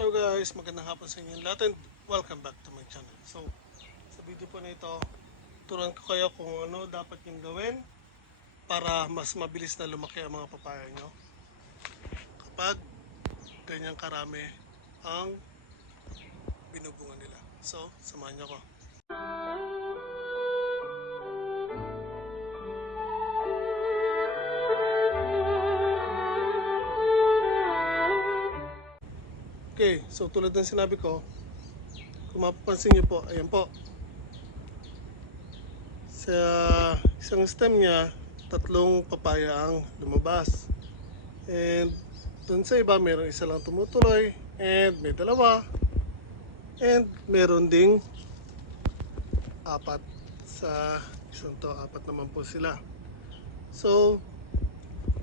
Hello guys, magandang hapon sa inyo lahat and welcome back to my channel. So, sa video po na ito, turuan ko kayo kung ano dapat yung gawin para mas mabilis na lumaki ang mga papaya nyo kapag ganyang karami ang binubunga nila. So, samahan nyo ko. Okay, so tulad ng sinabi ko, kung mapapansin nyo po, ayan po. Sa isang stem niya, 3 papaya ang lumabas. And dun sa iba, meron isa lang tumutuloy. And may 2. And meron ding 4 sa isang to. 4 naman po sila. So,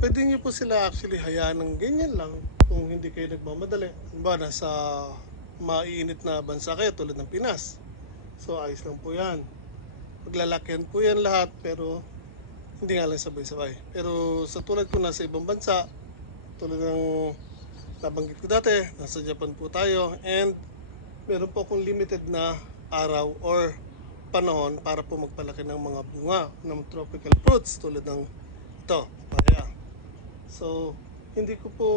pwede nyo po sila actually hayaan ng ganyan lang kung hindi kayo nagmamadali. Diba, nasa maiinit na bansa kayo tulad ng Pinas. So, ayos lang po yan. Maglalakyan po yan lahat pero hindi nga lang sabay-sabay. Pero sa tulad ko nasa ibang bansa, tulad ng nabanggit ko dati, nasa Japan po tayo and meron po akong limited na araw or panahon para po magpalaki ng mga bunga ng tropical fruits tulad ng ito, papaya. So, hindi ko po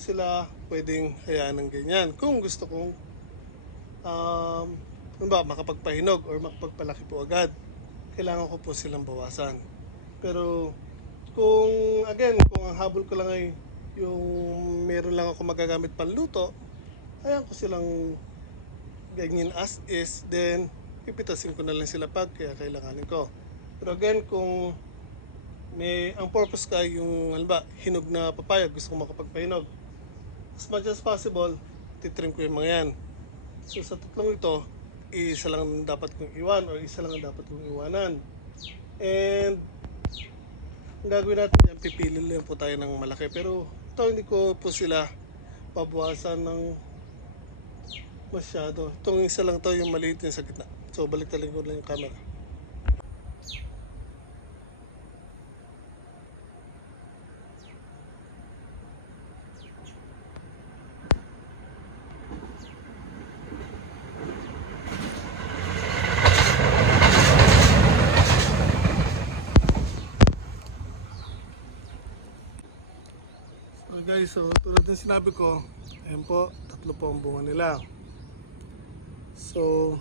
sila pwedeng hayaan ng ganyan. Kung gusto kong makapagpahinog or makapagpalaki po agad, kailangan ko po silang bawasan. Pero kung ang habol ko lang ay yung meron lang ako magagamit panluto, hayaan ko silang ganyan as is, then pipitasin ko na lang sila pag kaya kailanganin ko. Pero again, kung ang purpose ka yung hinog na papaya, gusto kong makapagpahinog, as much as possible, titrim ko yung mga yan. So sa 3 ito, isa lang dapat kong iwan or isa lang dapat kong iwanan. And ang gagawin natin yan, pipili lang po tayo ng malaki. Pero ito hindi ko po sila pabawasan ng masyado. Itong isa lang to, yung maliit yung sa gitna. So balik talang ko lang yung camera. Guys, so tulad ng sinabi ko, ayan po, 3 po ang bunga nila. So,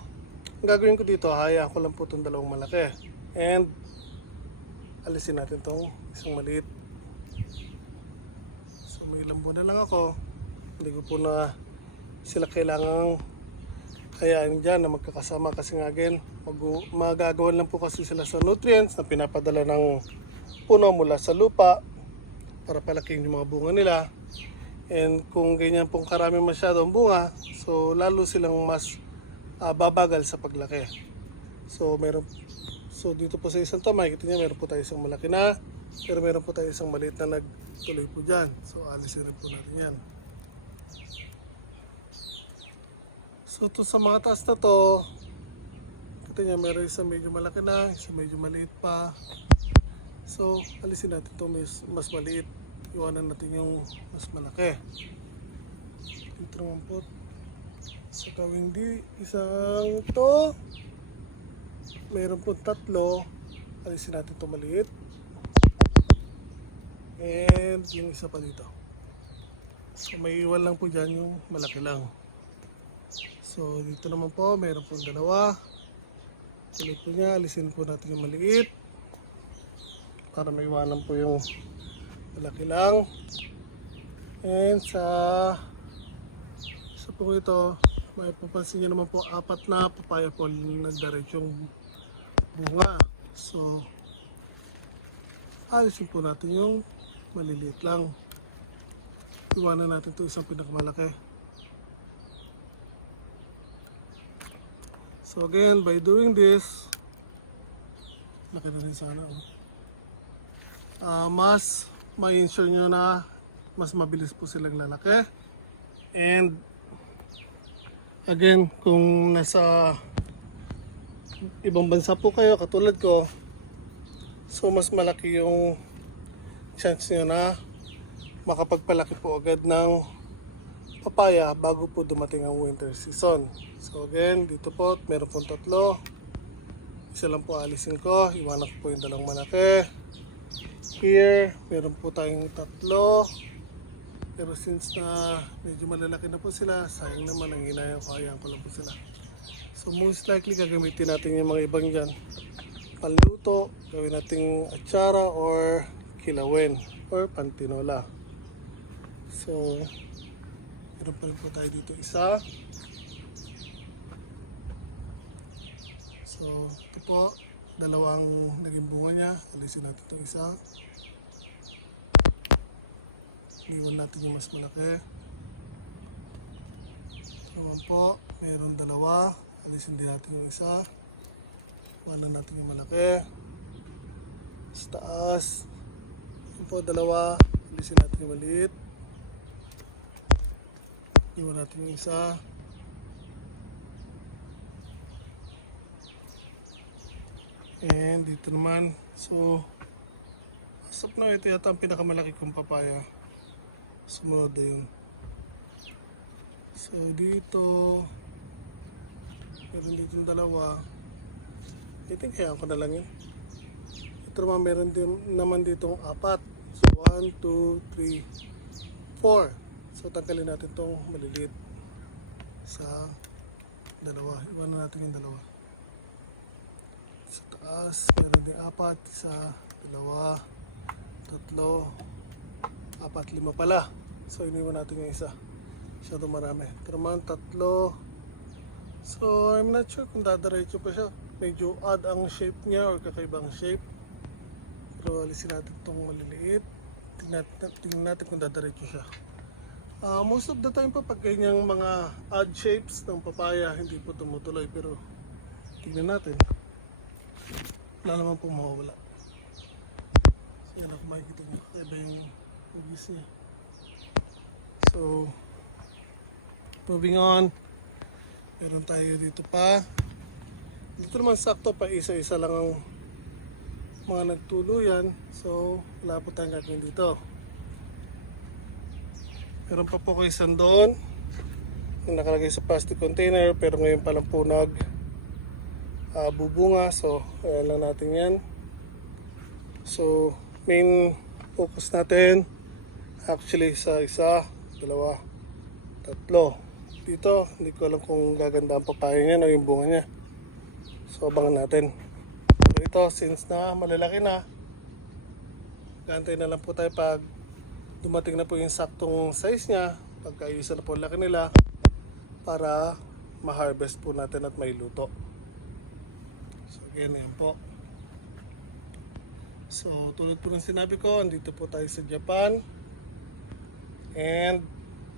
ang gagawin ko dito, hayaan ko lang po itong 2 malaki. And, alisin natin itong isang maliit. So, may ilang buwan na lang ako. Hindi ko po na sila kailangang hayaan dyan na magkakasama kasi nga again, magagawan lang po kasi sila sa nutrients na pinapadala ng puno mula sa lupa para palaking yung mga bunga nila. And kung ganyan pong karami masyadong bunga, so lalo silang mas babagal sa paglaki. So dito po sa isang to, makikita nyo meron po tayo isang malaki na, pero meron po tayo isang maliit na nagtuloy po dyan. So alisin rin po natin yan. So to sa mga taas na to, kita nyo meron isang medyo malaki na, isang medyo maliit pa. So, alisin natin ito mas maliit. Iwanan natin yung mas malaki. Dito naman po. Sa gawing isang to. Mayroon po 3. Alisin natin ito maliit. And yung isa pa dito. So, may iwan lang po dyan yung malaki lang. So, dito naman po. Mayroon po 2. Ulit po niya. Alisin po natin yung maliit. Para may iwanan po yung malaki lang. And sa po ito, may papansin nyo naman po 4 na papaya po nagdiretsyong bunga. So alisin po natin yung maliliit lang. Iwanan natin ito isang pinakamalaki. So again, by doing this, laki na rin sana. Mas ma-ensure nyo na mas mabilis po silang lalaki. And again, kung nasa ibang bansa po kayo katulad ko, so mas malaki yung chance nyo na makapagpalaki po agad ng papaya bago po dumating ang winter season. So again, dito po meron pong tatlo. Isa lang po alisin ko, iwanan ko po yung dalawang malaki. Here, meron po tayong tatlo. Pero since na medyo malalaki na po sila, sayang naman ang hinayang ko, hayaan ko lang po sila. So most likely gagamitin natin yung mga ibang dyan. Panluto, gawin nating atsara or kilawin or pantinola. So, meron pa rin po tayo dito isa. So, ito po, dalawang naging bunga niya. Alisin natin itong isa. Iwan natin yung mas malaki. Ito naman po, meron dalawa. Alisin din natin yung isa. Iwanan natin yung malaki. Sa taas. Ito po, dalawa. Alisin natin yung maliit. Iwan natin yung isa. And dito naman. So, asap na ito yata ang pinakamalaki kong papaya. Sumunod na yun. So dito meron dito yung dalawa. I think kaya ko na lang yun. Ito naman meron din naman ditong apat. So 1, 2, 3, 4. So tanggalin natin itong maliliit sa dalawa. Iwanan natin yung dalawa. Sa taas meron din apat. Isa, dalawa, tatlo, apat, lima pala. So iniwan natin yung isa. Masyado marami. Pero man tatlo. So I'm not sure kung dadaretso pa siya. Medyo odd ang shape niya or kakaibang shape. Pero alisin natin itong maliliit. Tingnan natin kung dadaretso siya. Most of the time pa pag ganyang mga odd shapes ng papaya hindi po tumutuloy. Pero tingnan natin. Wala naman pong mawawala. So yan ako makikita nyo. Iba yung hugis niya. So, moving on. Meron tayo dito pa. Dito naman sakto pa isa-isa lang ang mga nagtuluyan. So, wala po tayong gagawin dito. Meron pa po kayo isang doon. Yung nakalagay sa plastic container. Pero ngayon pa lang po bubunga. So, ayan lang natin yan. So, main focus natin actually sa isa, dalawa, tatlo. Dito, hindi ko alam kung gaganda ang papaya niya o yung bunga niya. So, abangan natin. Pero ito, since na malalaki na, gantay na lang po tayo pag dumating na po yung saktong size niya, pagkaayusan na po laki nila, para ma-harvest po natin at may luto. So, again, yan po. So, tulad po ng sinabi ko, andito po tayo sa Japan. And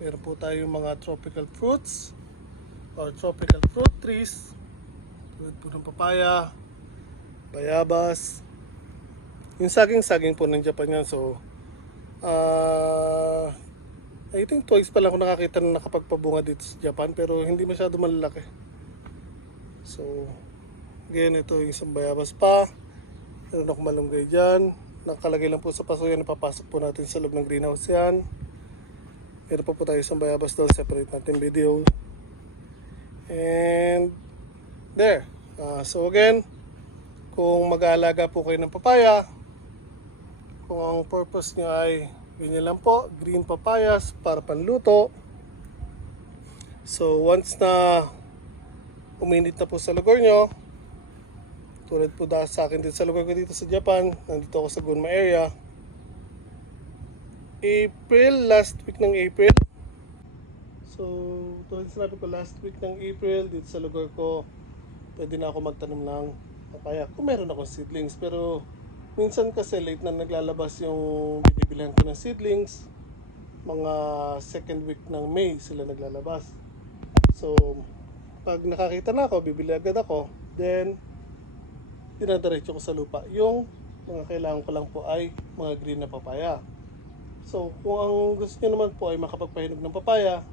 meron po tayong mga tropical fruits or tropical fruit trees. Tulad po ng papaya, bayabas. Yung saging po ng Japan yan. So, I think twice pa lang ako nakakita na nakapagpabunga dito sa Japan. Pero hindi masyado malalaki. So, again, ito yung isang bayabas pa. Meron ako malunggay dyan. Nakalagay lang po sa paso yan. Napapasok po natin sa loob ng greenhouse yan. Meron pa po tayo isang bayabas doon. Separate natin video. And there. So again, kung mag-aalaga po kayo ng papaya, kung ang purpose nyo ay ganyan lang po, green papayas para panluto. So once na uminit na po sa lugar nyo, tulad po sa akin dito sa lugar ko dito sa Japan, nandito ako sa Gunma area. Last week ng April. So, tulad sinabi ko, last week ng April, dito sa lugar ko, pwede na ako magtanim ng papaya. Kung meron akong seedlings, pero minsan kasi late na naglalabas yung binibilihan ko ng seedlings. Mga second week ng May sila naglalabas. So, pag nakakita na ako, bibili agad ako. Then, dinadiretso ko sa lupa. Yung mga kailangan ko lang po ay mga green na papaya. So, kung ang gusto nyo naman po ay makapagpahinog ng papaya,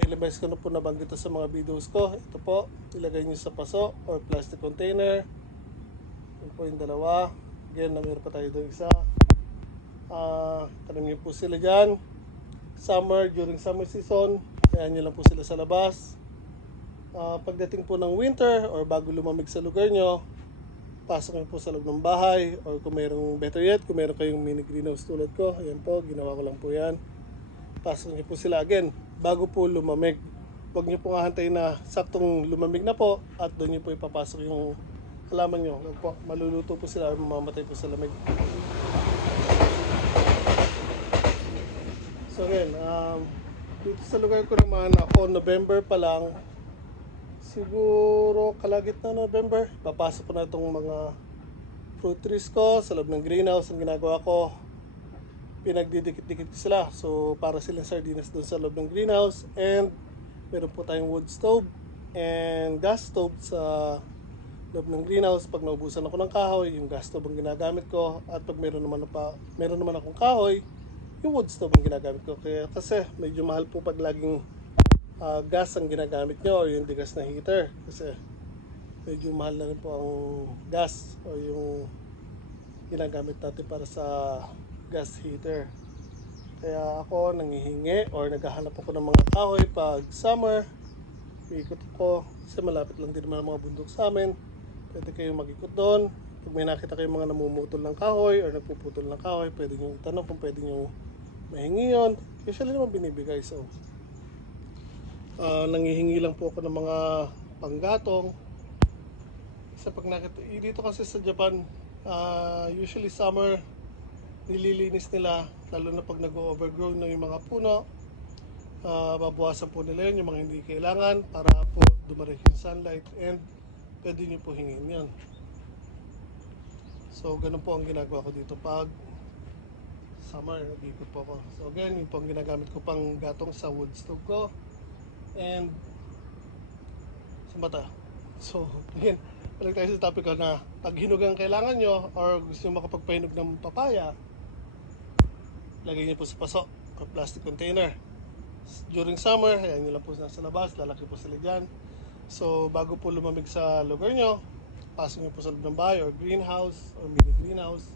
ilang beses ko na po nabanggit sa mga videos ko. Ito po, ilagay nyo sa paso or plastic container. Ito po yung dalawa. Again, meron pa tayo doon isa. Tanim nyo po sila dyan. during summer season, kaya nyo lang po sila sa labas. Pagdating po ng winter or bago lumamig sa lugar nyo, pasok nyo po sa loob ng bahay, or kung mayroong better yet, kung mayroong kayong mini greenhouse tulad ko, ayan po, ginawa ko lang po yan. Pasok nyo po sila again, bago po lumamig. Huwag nyo po hahantayin na saktong lumamig na po at doon nyo po ipapasok yung halaman nyo. Huwag po, maluluto po sila or mamamatay po sa lamig. So again, dito sa lugar ko naman, ako November pa lang, siguro kalagitnaan na November, papasok ko na itong mga fruit trees ko sa loob ng greenhouse. Ang ginagawa ko, pinagdidikit-dikit ko sila. So para silang sardinas doon sa loob ng greenhouse. And meron po tayong wood stove and gas stove sa loob ng greenhouse. Pag naubusan ako ng kahoy, yung gas stove ang ginagamit ko. At pag meron naman akong kahoy, yung wood stove ang ginagamit ko. Kaya kasi medyo mahal po pag laging gas ang ginagamit nyo o yung gas na heater. Kasi medyo mahal na rin po ang gas o yung ginagamit natin para sa gas heater. Kaya ako nangihingi or naghahanap ako ng mga kahoy pag summer. Iikot ako kasi malapit lang din naman ang mga bundok sa amin. Pwede kayong mag-ikot doon. Pag may nakita kayong mga namumutol ng kahoy or nagpuputol ng kahoy, pwede nyo itanong kung pwede nyo mahingi yun. Usually naman binibigay. So nangihingi lang po ako ng mga panggatong. Kasi pag nakita, dito kasi sa Japan, usually summer, nililinis nila, lalo na pag nag-overgrow na yung mga puno. Babawasan po nila yun, yung mga hindi kailangan, para po dumarik yung sunlight, and pwede nyo po hingin yan. So ganun po ang ginagawa ko dito pag summer, nag-ikot po ako. So again, yung po ang ginagamit ko pang gatong sa wood stove ko and sa mata. So again, balik tayo sa topic ko na pag hinog ang kailangan nyo or gusto nyo makapagpahinog ng papaya, lagay nyo po sa paso or plastic container. During summer, ayan nyo lang po sa labas, lalaki po sila dyan. So bago po lumamig sa lugar nyo, pasok nyo po sa loob ng bahay or greenhouse or mini greenhouse.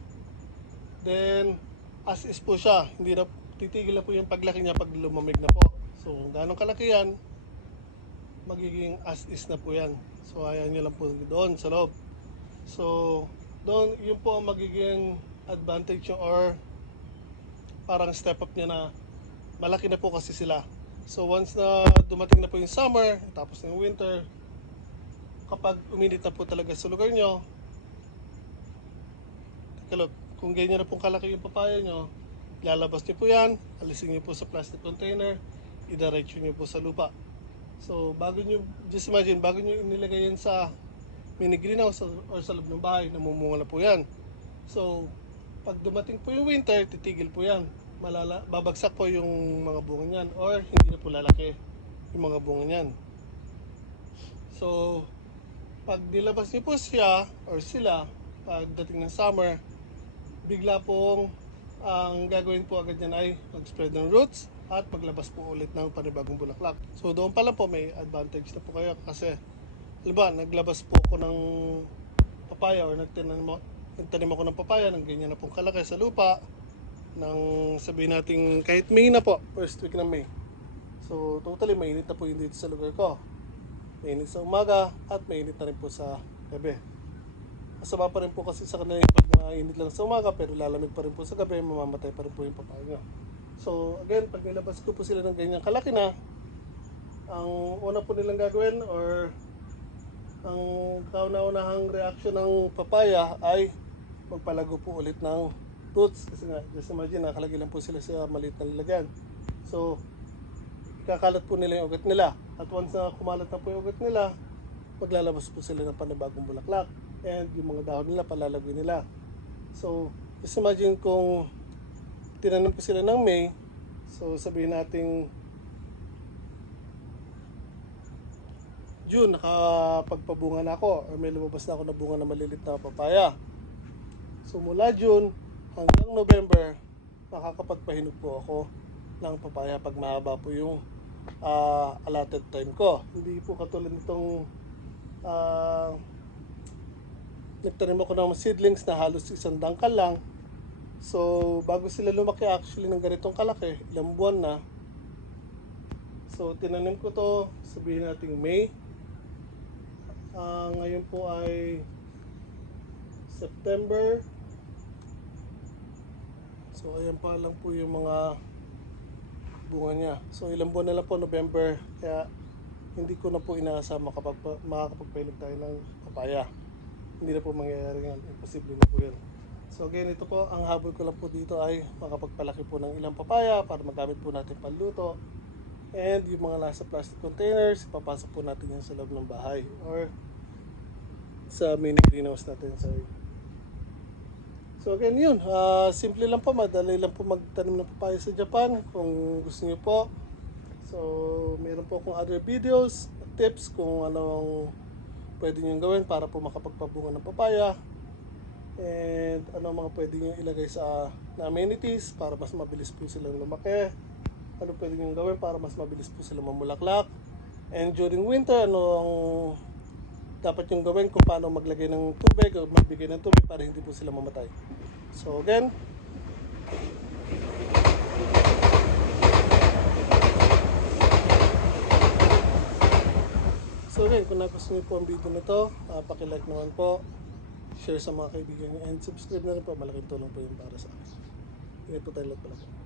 Then as is po siya, hindi na titigil na po yung paglaki niya pag lumamig na po. So kung ganong kalaki yan, magiging as is na po yan. So ayan nyo lang po doon sa loob. So doon, yun po ang magiging advantage or parang step up niya na malaki na po kasi sila. So once na dumating na po yung summer, tapos ng winter, kapag uminit na po talaga sa lugar nyo, kalot, kung ganyan na pong kalaki yung papaya nyo, lalabas nyo po yan, alisin nyo po sa plastic container, idiretso nyo po sa lupa. So bago nyo, just imagine, bago nyo inilagay yan sa mini greenhouse or sa loob ng bahay, namumunga na po yan. So pag dumating po yung winter, titigil po yan. Babagsak po yung mga bunga niyan or hindi na po lalaki yung mga bunga niyan. So pag nilabas niyo po siya or sila pagdating ng summer, bigla pong ang gagawin po agad niyan ay mag-spread ng roots at maglabas po ulit ng panibagong bulaklak. So doon pa lang po may advantage na po kayo kasi halimbawa naglabas po ako ng papaya or nagtanim ako ng papaya ng ganyan na pong kalaki sa lupa ng sabihin natin kahit May na po, first week ng May. So totally mainit na po yun dito sa lugar ko. Mainit sa umaga at mainit na rin po sa gabi. Masama pa rin po kasi sa kanila pag mainit lang sa umaga pero lalamig pa rin po sa gabi, mamamatay pa rin po yung papaya nyo. So again, pag nilabas ko po sila ng ganyang kalaki na, ang una po nilang gagawin or ang kauna-unahang reaction ng papaya ay magpalago po ulit ng roots. Kasi nga, just imagine, nakalagay lang po sila sa maliit na lalagyan. So, ikakalat po nila yung ugat nila. At once na kumalat na po yung ugat nila, maglalabas po sila ng panibagong bulaklak. And yung mga dahon nila, palalagoy nila. So, just imagine kung tinanim ko sila ng May, so sabihin natin June, nakapagpabunga na ako or may lumabas na ako na bunga na malilit na papaya. So mula June hanggang November, makakapagpahinog po ako ng papaya pag mahaba po yung allotted time ko. Hindi po katulad nitong nagtanim ako ng seedlings na halos isang dangkal lang. So bago sila lumaki actually ng ganitong kalaki, ilang buwan na, So tinanim ko to, sabihin natin May. Ngayon po ay September. So ayan pa lang po yung mga bunga niya. So ilang buwan na lang po, November. Kaya hindi ko na po inaasa makakapagpainog tayo ng papaya. Hindi na po mangyayari yan. Imposible na po yan. So again, ito po, ang habol ko lang po dito ay makapagpalaki po ng ilang papaya para magamit po natin panluto. And yung mga nasa plastic containers, ipapasok po natin yan sa loob ng bahay or sa mini greenhouse natin. So again yun, simple lang po, madali lang po magtanim ng papaya sa Japan kung gusto niyo po. So meron po akong other videos, tips kung anong pwede nyo gawin para po makapagpabunga ng papaya. And ano mga pwede nyo ilagay sa na amenities para mas mabilis po silang lumaki. Ano pwede nyo gawin para mas mabilis po silang mamulaklak. And during winter, ano ang dapat yung gawin kung paano maglagay ng tubig o magbigay ng tubig para hindi po sila mamatay. So again, kung nagustuhan niyo po ang video na to, paki-like naman po, share sa mga kaibigan niyo, and subscribe na rin po. Malaking tulong po yun para sa akin. Ingat po tayo lahat pala po.